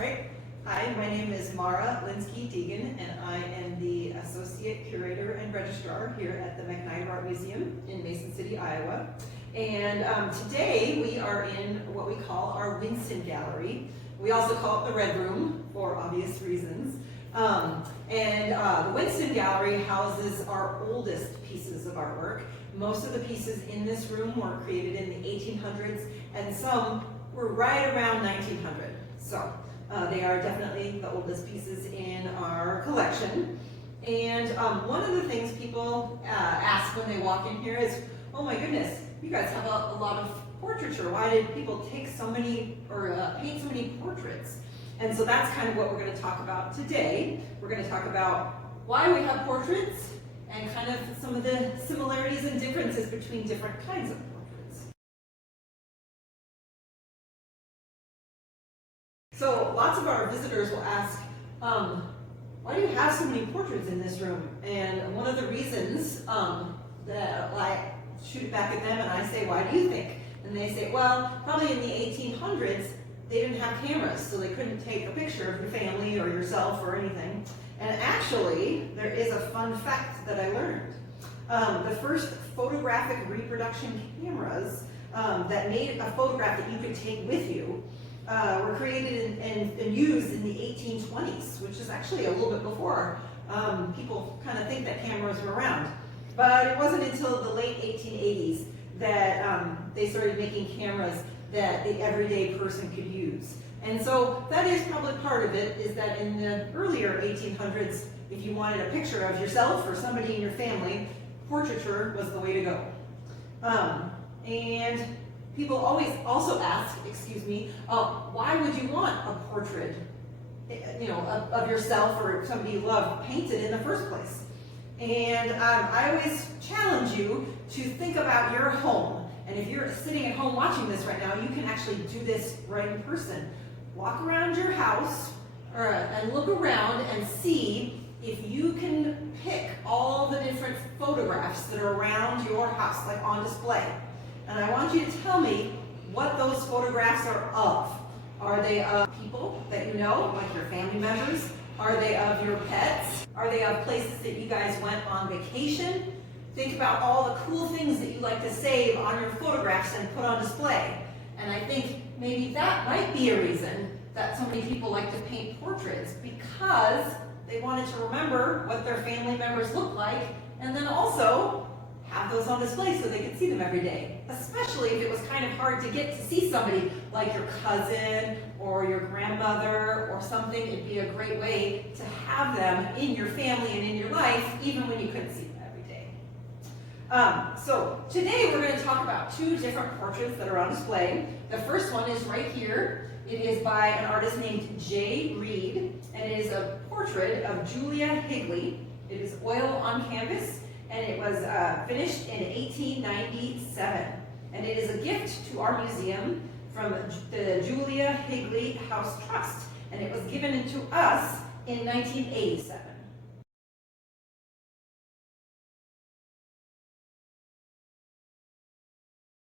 right. Hi, my name is Mara Linsky-Deegan, and I am the Associate Curator and Registrar here at the MacNider Art Museum in Mason City, Iowa. And today we are in what we call our Winston Gallery. We also call it the Red Room for obvious reasons. The Winston Gallery houses our oldest pieces of artwork. Most of the pieces in this room were created in the 1800s, and some were right around 1900. So they are definitely the oldest pieces in our collection. And one of the things people ask when they walk in here is, oh my goodness, you guys have a lot of portraiture. Why did people take so many, or paint so many portraits? And so that's kind of what we're going to talk about today. We're going to talk about why we have portraits and kind of some of the similarities and differences between different kinds of portraits. So lots of our visitors will ask, why do you have so many portraits in this room? And one of the reasons that I shoot back at them and I say, why do you think? And they say, well, probably in the 1800s, they didn't have cameras, so they couldn't take a picture of your family or yourself or anything. And actually, there is a fun fact that I learned. The first photographic reproduction cameras that made a photograph that you could take with you were created and used in the 1820s, which is actually a little bit before people kind of think that cameras were around. But it wasn't until the late 1880s that they started making cameras that the everyday person could use. And so that is probably part of it, is that in the earlier 1800s, if you wanted a picture of yourself or somebody in your family, portraiture was the way to go. And people always also ask, why would you want a portrait, of yourself or somebody you love painted in the first place? And I always challenge you to think about your home. And if you're sitting at home watching this right now, you can actually do this right in person. Walk around your house and look around and see if you can pick all the different photographs that are around your house, like on display. And I want you to tell me what those photographs are of. Are they of people that you know, like your family members? Are they of your pets? Are they of places that you guys went on vacation? Think about all the cool things that you like to save on your photographs and put on display. And I think maybe that might be a reason that so many people like to paint portraits, because they wanted to remember what their family members look like, and then also have those on display so they could see them every day. Especially if it was kind of hard to get to see somebody like your cousin or your grandmother or something. It'd be a great way to have them in your family and in your life, even when you couldn't see them every day. So today we're going to talk about two different portraits that are on display. The first one is right here. It is by an artist named J. Reed, and it is a portrait of Julia Higley. It is oil on canvas, and it was finished in 1897. And it is a gift to our museum from the Julia Higley House Trust, and it was given to us in 1987.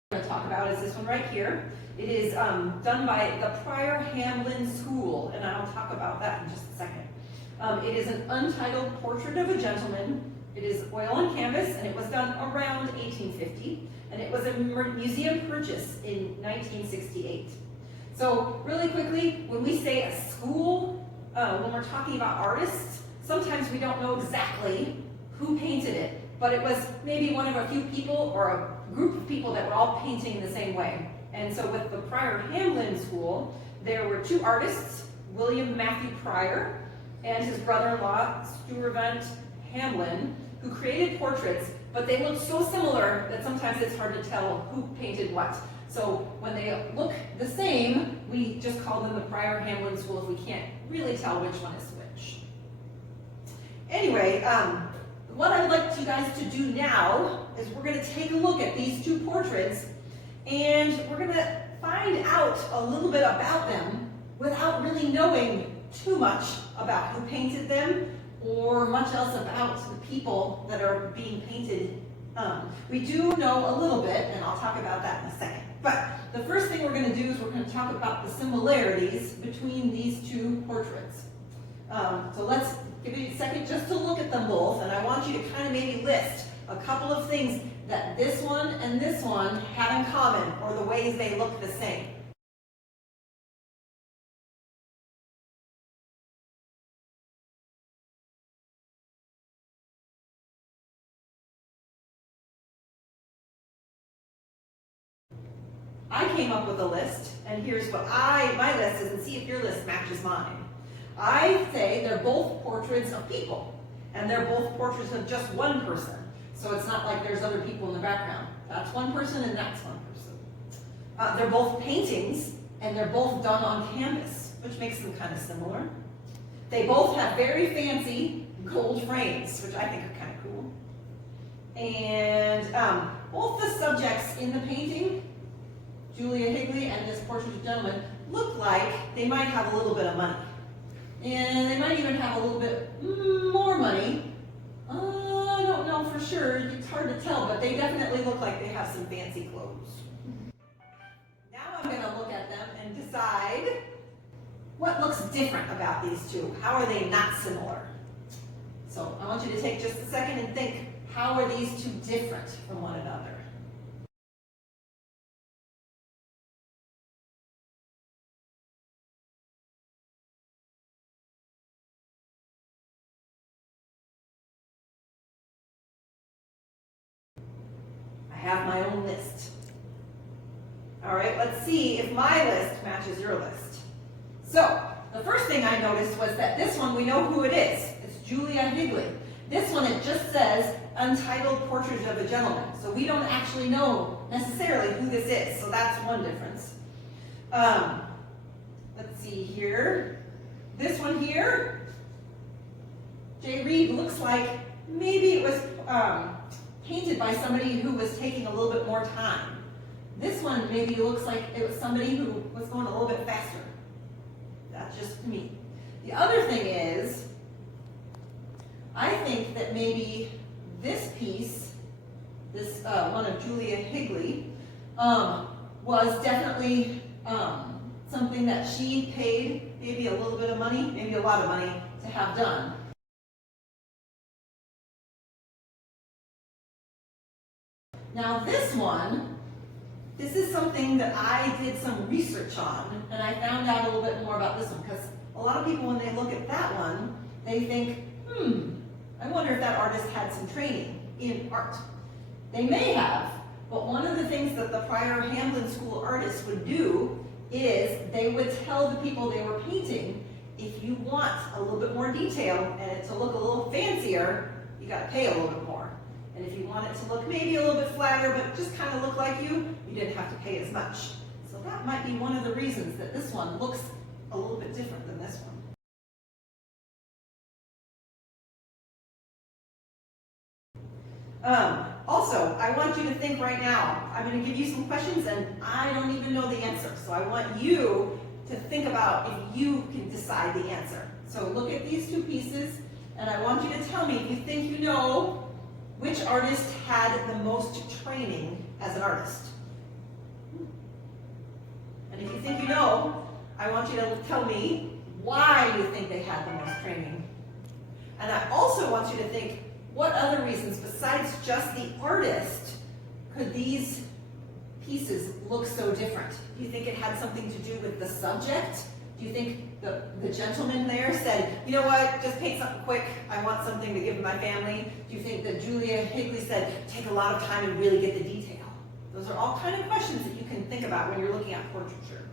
What I'm going to talk about is this one right here. It is done by the Prior Hamlin School, and I'll talk about that in just a second. It is an untitled portrait of a gentleman. It is oil on canvas, and it was done around 1850, and it was a museum purchase in 1968. So really quickly, when we say a school, when we're talking about artists, sometimes we don't know exactly who painted it, but it was maybe one of a few people or a group of people that were all painting the same way. And so with the Prior Hamlin School, there were two artists, William Matthew Prior and his brother-in-law, Stuyvesant Hamlin, who created portraits, but they look so similar that sometimes it's hard to tell who painted what. So when they look the same, we just call them the Prior Hamlin School if we can't really tell which one is which. Anyway, what I'd like you guys to do now is we're going to take a look at these two portraits, and we're going to find out a little bit about them without really knowing too much about who painted them or much else about the people that are being painted. We do know a little bit, and I'll talk about that in a second. But the first thing we're going to do is we're going to talk about the similarities between these two portraits. So let's give you a second just to look at them both, and I want you to kind of maybe list a couple of things that this one and this one have in common, or the ways they look the same. I came up with a list, and here's what my list is, and see if your list matches mine. I say they're both portraits of people, and they're both portraits of just one person. So it's not like there's other people in the background. That's one person and that's one person. They're both paintings, and they're both done on canvas, which makes them kind of similar. They both have very fancy gold frames, which I think are kind of cool. And both the subjects in the painting, Julia Higley and this portrait of gentleman, look like they might have a little bit of money. And they might even have a little bit more money. I don't know for sure, it's hard to tell, but they definitely look like they have some fancy clothes. Now I'm going to look at them and decide what looks different about these two. How are they not similar? So I want you to take just a second and think, how are these two different from one another? I have my own list. All right, let's see if my list matches your list. So, the first thing I noticed was that this one, we know who it is. It's Julia Higley. This one, it just says, Untitled Portrait of a Gentleman. So we don't actually know necessarily who this is. So that's one difference. Let's see here. This one here, J. Reed, looks like maybe it was painted by somebody who was taking a little bit more time. This one maybe looks like it was somebody who was going a little bit faster. That's just me. The other thing is, I think that maybe this piece, this one of Julia Higley, was definitely something that she paid maybe a little bit of money, maybe a lot of money, to have done. Now this one, this is something that I did some research on, and I found out a little bit more about this one, because a lot of people, when they look at that one, they think, I wonder if that artist had some training in art. They may have, but one of the things that the prior Hamlin School artists would do is they would tell the people they were painting, if you want a little bit more detail and it to look a little fancier, you got to pay a little bit more. And if you want it to look maybe a little bit flatter, but just kind of look like you didn't have to pay as much. So that might be one of the reasons that this one looks a little bit different than this one. Also, I want you to think right now. I'm going to give you some questions, and I don't even know the answer. So I want you to think about if you can decide the answer. So look at these two pieces, and I want you to tell me if you think you know which artist had the most training as an artist. And if you think you know, I want you to tell me why you think they had the most training. And I also want you to think, what other reasons besides just the artist could these pieces look so different? Do you think it had something to do with the subject? Do you think the gentleman there said, you know what, just paint something quick, I want something to give my family? Do you think that Julia Higley said, take a lot of time and really get the detail? Those are all kind of questions that you can think about when you're looking at portraiture.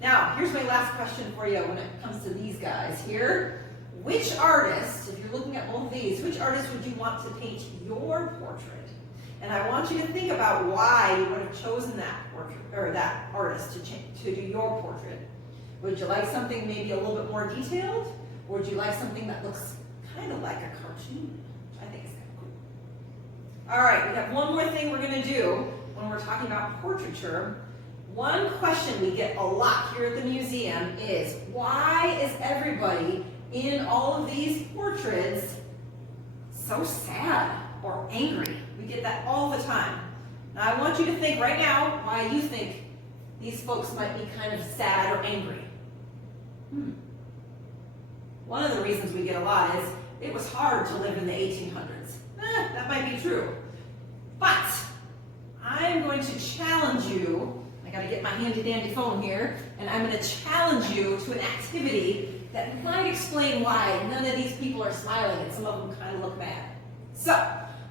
Now, here's my last question for you when it comes to these guys here. Which artist, if you're looking at both of these, which artist would you want to paint your portrait? And I want you to think about why you would have chosen that portrait, or that artist to do your portrait. Would you like something maybe a little bit more detailed? Or would you like something that looks kind of like a cartoon? Which I think is kind of cool. All right, we have one more thing we're going to do when we're talking about portraiture. One question we get a lot here at the museum is, why is everybody in all of these portraits so sad or angry? We get that all the time. Now I want you to think right now why you think these folks might be kind of sad or angry. One of the reasons we get a lot is it was hard to live in the 1800s. That might be true. But I'm going to challenge you. I got to get my handy dandy phone here, and I'm going to challenge you to an activity that might explain why none of these people are smiling and some of them kind of look mad. So,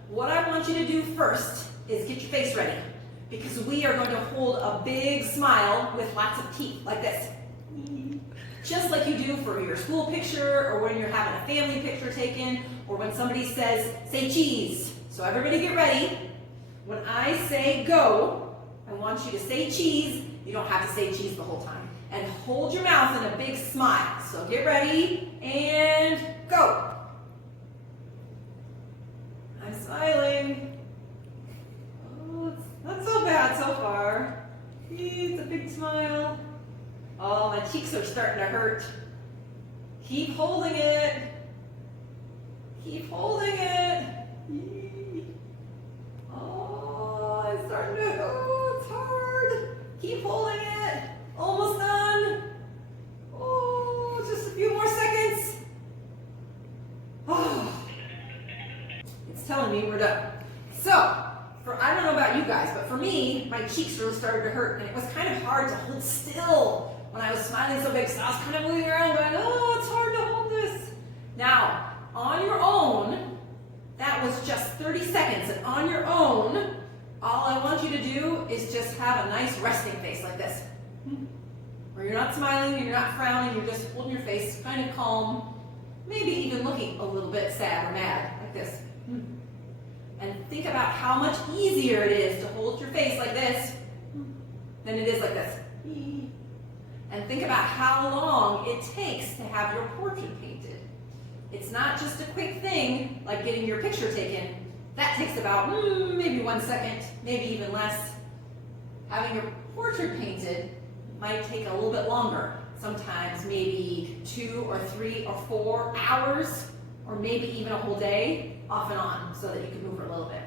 what I want you to do first is get your face ready, because we are going to hold a big smile with lots of teeth, like this. Just like you do for your school picture, or when you're having a family picture taken, or when somebody says, say cheese. So everybody get ready. When I say go, I want you to say cheese. You don't have to say cheese the whole time. And hold your mouth in a big smile. So get ready, and go. I'm smiling. Oh, it's not so bad so far. It's a big smile. Oh, my cheeks are starting to hurt. Keep holding it. Keep holding it. Oh, it's starting to, oh, it's hard. Keep holding it. Almost done. Oh, just a few more seconds. Oh, it's telling me we're done. So, I don't know about you guys, but for me, my cheeks really started to hurt, and it was kind of hard to hold still when I was smiling so big, so I was kind of moving around going, oh, it's hard to hold this. Now, on your own, that was just 30 seconds, and on your own, all I want you to do is just have a nice resting face like this. Where you're not smiling, and you're not frowning, you're just holding your face kind of calm, maybe even looking a little bit sad or mad, like this. And think about how much easier it is to hold your face like this than it is like this. And think about how long it takes to have your portrait painted. It's not just a quick thing like getting your picture taken. That takes about maybe 1 second, maybe even less. Having your portrait painted might take a little bit longer. Sometimes maybe 2 or 3 or 4 hours, or maybe even a whole day, off and on, so that you can move for a little bit.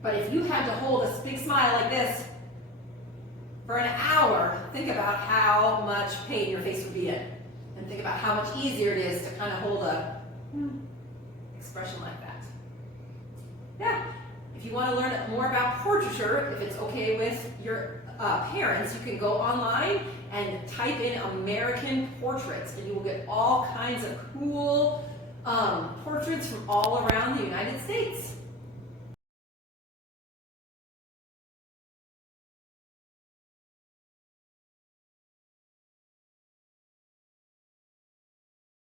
But if you had to hold a big smile like this for an hour, think about how much pain your face would be in. And think about how much easier it is to kind of hold a expression like that. Yeah, if you want to learn more about portraiture, if it's okay with your parents, you can go online and type in American portraits, and you will get all kinds of cool portraits from all around the United States.